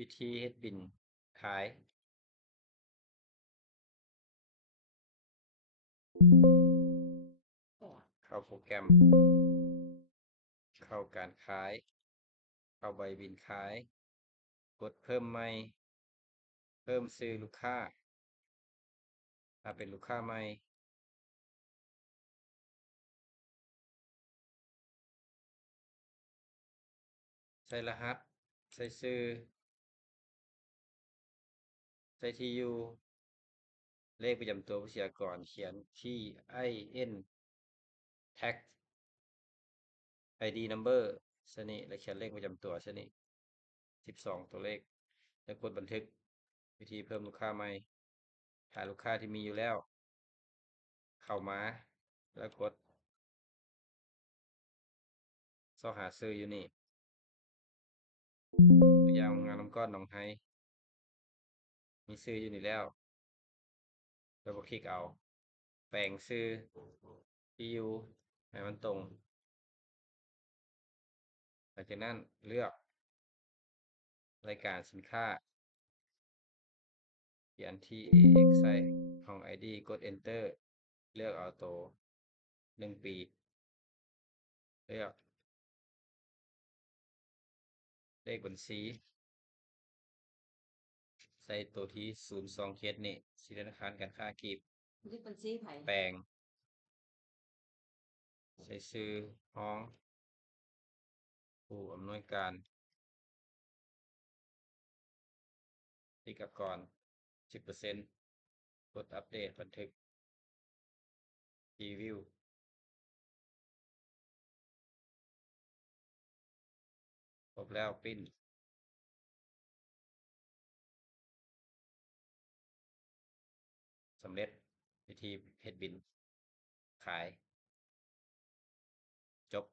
วิธีเฮ็ดบิลขายเข้าโปรแกรมเข้าการขายเข้าใบบิลขายกดเพิ่มใหม่เพิ่มชื่อลูกค้าถ้าเป็นลูกค้าใหม่ใส่รหัสใส่ชื่อใส่ที่อยู่เลขประจำตัวผู้เสียก่อนเขียน TIN tax ID number ซะนี้แล้วเขียนเลขประจำตัวซะนี้12ตัวเลขแล้วกดบันทึกวิธีเพิ่มลูกค้าใหม่ถ้าลูกค้าที่มีอยู่แล้วเข้ามาแล้วกดเสาหาซื้ออยู่นี่ตัวอย่างงานน้ำก้อนหนองไฮมีซื้ออยู่นี่แล้วแล้วก็คลิกเอาแปลงซื้อที่อยู่ให้มันตรงหลังจากนั้นเลือกรายการสินค้าเขียน TAX ใส่ห้อง ID กด Enter เลือกเอาตัว1 ปีเลือกเลขบัญชีใส่ตัวที่02เคสนี่สิธนาคารการค้ากีบเลขบัญชีไผแปลงใส่ชื่อห้องผู้อำนวยการนิกกร 10% กดอัปเดตบันทึกพรีวิวครบแล้วปริ้นสำเร็จวิธีเฮ็ดบิลขายจบ